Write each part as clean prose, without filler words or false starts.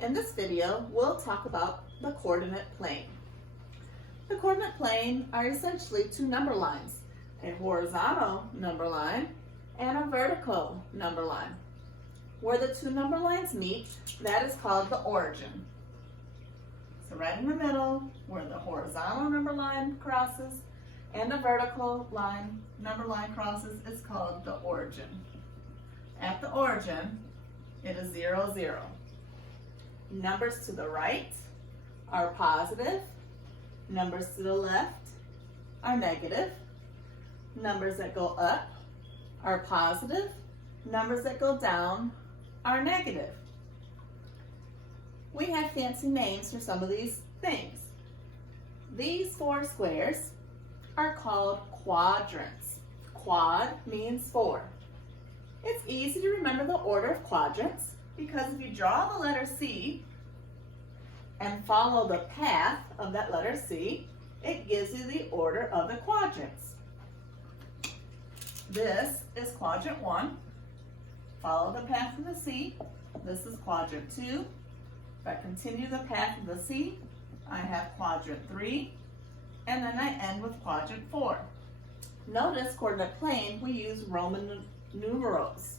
In this video, we'll talk about the coordinate plane. The coordinate plane are essentially two number lines, a horizontal number line and a vertical number line. Where the two number lines meet, that is called the origin. So right in the middle, where the horizontal number line crosses and the vertical number line crosses, is called the origin. At the origin, it is 0, 0. Numbers to the right are positive. Numbers to the left are negative. Numbers that go up are positive. Numbers that go down are negative. We have fancy names for some of these things. These four squares are called quadrants. Quad means four. It's easy to remember the order of quadrants because if you draw the letter C and follow the path of that letter C, it gives you the order of the quadrants. This is quadrant 1. Follow the path of the C. This is quadrant 2. If I continue the path of the C, I have quadrant 3, and then I end with quadrant 4. Notice coordinate plane, we use Roman numerals.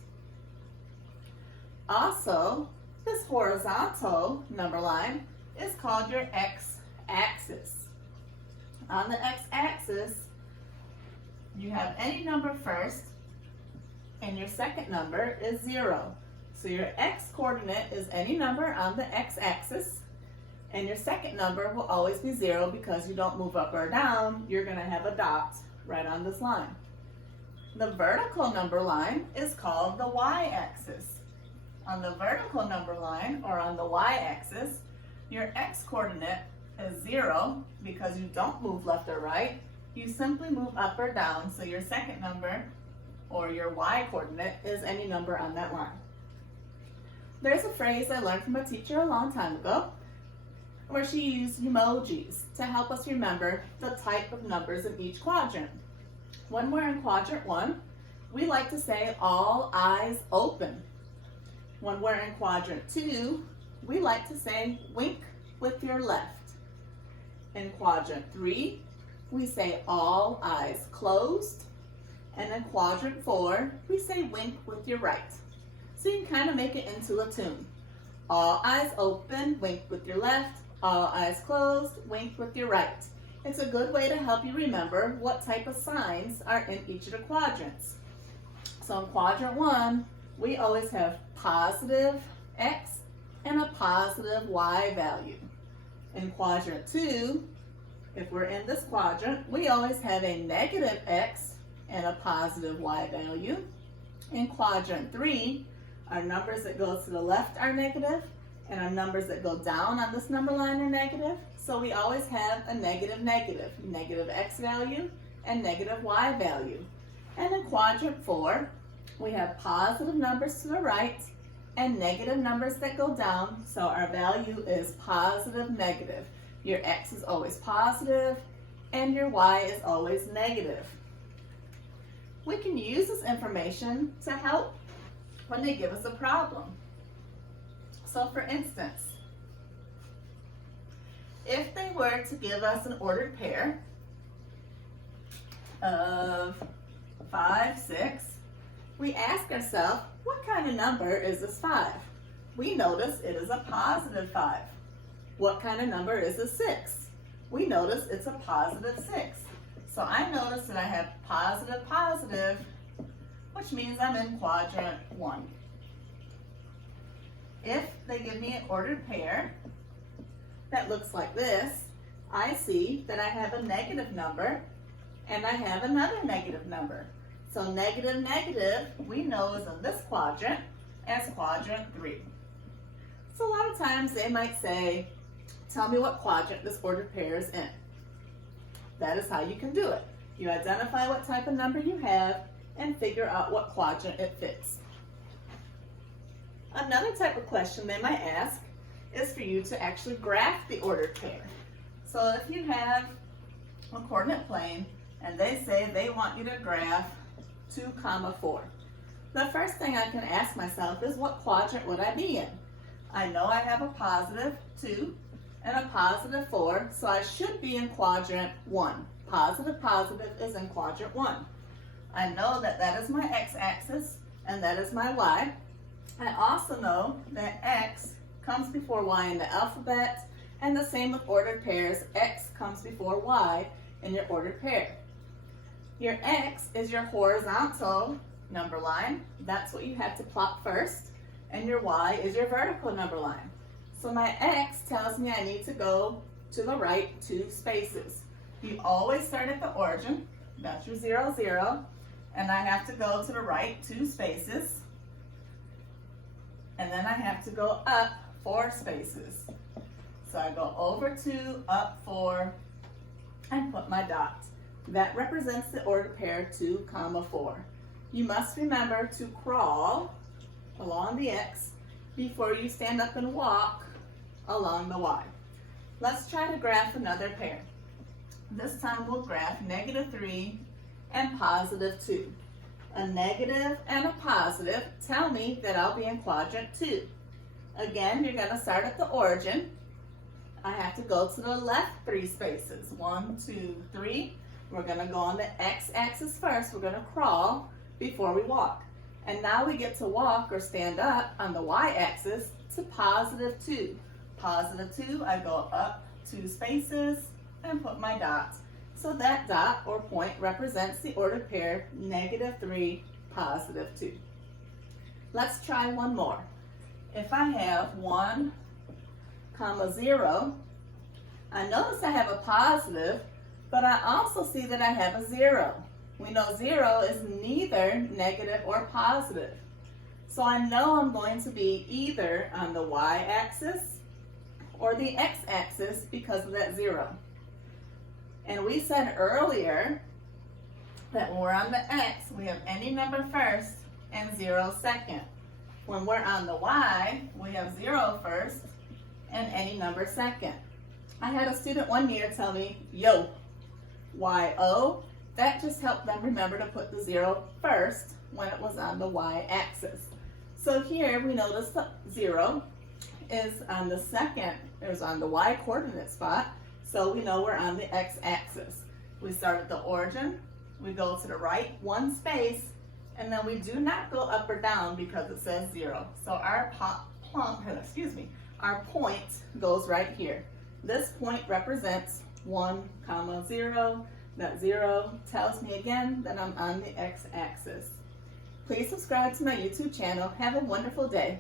Also, this horizontal number line is called your x-axis. On the x-axis, you have any number first, and your second number is 0. So your x-coordinate is any number on the x-axis, and your second number will always be 0 because you don't move up or down. You're going to have a dot right on this line. The vertical number line is called the y-axis. On the vertical number line, or on the y-axis, your x-coordinate is 0 because you don't move left or right. You simply move up or down, so your second number, or your y-coordinate, is any number on that line. There's a phrase I learned from a teacher a long time ago where she used emojis to help us remember the type of numbers in each quadrant. When we're in quadrant 1, we like to say all eyes open. When we're in quadrant 2, we like to say wink with your left. In quadrant 3, we say all eyes closed. And in quadrant 4, we say wink with your right. So you can kind of make it into a tune. All eyes open, wink with your left. All eyes closed, wink with your right. It's a good way to help you remember what type of signs are in each of the quadrants. So in quadrant 1, we always have positive x and a positive y value. In quadrant 2, if we're in this quadrant, we always have a negative x and a positive y value. In quadrant 3, our numbers that go to the left are negative, and our numbers that go down on this number line are negative. So we always have a negative x value and negative y value. And in quadrant 4, we have positive numbers to the right and negative numbers that go down. So our value is positive, negative. Your x is always positive and your y is always negative. We can use this information to help when they give us a problem. So for instance, if they were to give us an ordered pair of 5, 6, we ask ourselves, what kind of number is this 5? We notice it is a positive 5. What kind of number is this 6? We notice it's a positive 6. So I notice that I have positive, positive, which means I'm in quadrant 1. If they give me an ordered pair that looks like this, I see that I have a negative number and I have another negative number. So negative, negative, we know is in this quadrant as quadrant 3. So a lot of times they might say, tell me what quadrant this ordered pair is in. That is how you can do it. You identify what type of number you have and figure out what quadrant it fits. Another type of question they might ask is for you to actually graph the ordered pair. So if you have a coordinate plane and they say they want you to graph 2, 4. The first thing I can ask myself is what quadrant would I be in? I know I have a positive 2 and a positive 4, so I should be in quadrant 1. Positive, positive is in quadrant 1. I know that that is my x-axis and that is my y. I also know that x comes before y in the alphabet, and the same with ordered pairs. X comes before y in your ordered pair. Your x is your horizontal number line. That's what you have to plot first. And your y is your vertical number line. So my x tells me I need to go to the right 2 spaces. You always start at the origin. That's your 0, 0. And I have to go to the right 2 spaces. And then I have to go up 4 spaces. So I go over 2, up 4, and put my dot. That represents the ordered pair 2, 4. You must remember to crawl along the x before you stand up and walk along the y. Let's try to graph another pair. This time we'll graph -3 and +2. A negative and a positive tell me that I'll be in quadrant 2. Again, you're going to start at the origin. I have to go to the left 3 spaces. 1, 2, 3. We're going to go on the x-axis first. We're going to crawl before we walk. And now we get to walk or stand up on the y-axis to +2. +2, I go up 2 spaces and put my dot. So that dot or point represents the ordered pair -3, +2. Let's try one more. If I have 1, 0, I notice I have a positive, but I also see that I have a 0. We know 0 is neither negative or positive. So I know I'm going to be either on the y-axis or the x-axis because of that 0. And we said earlier that when we're on the x, we have any number first and 0 second. When we're on the y, we have 0 first and any number second. I had a student one year tell me, yo, Y-O. That just helped them remember to put the 0 first when it was on the y-axis. So here we notice the 0 is on the second, it was on the y coordinate spot, so we know we're on the x-axis. We start at the origin, we go to the right 1 space, and then we do not go up or down because it says 0. So our our point goes right here. This point represents 1, 0. That 0 tells me again that I'm on the x-axis. Please subscribe to my YouTube channel. Have a wonderful day.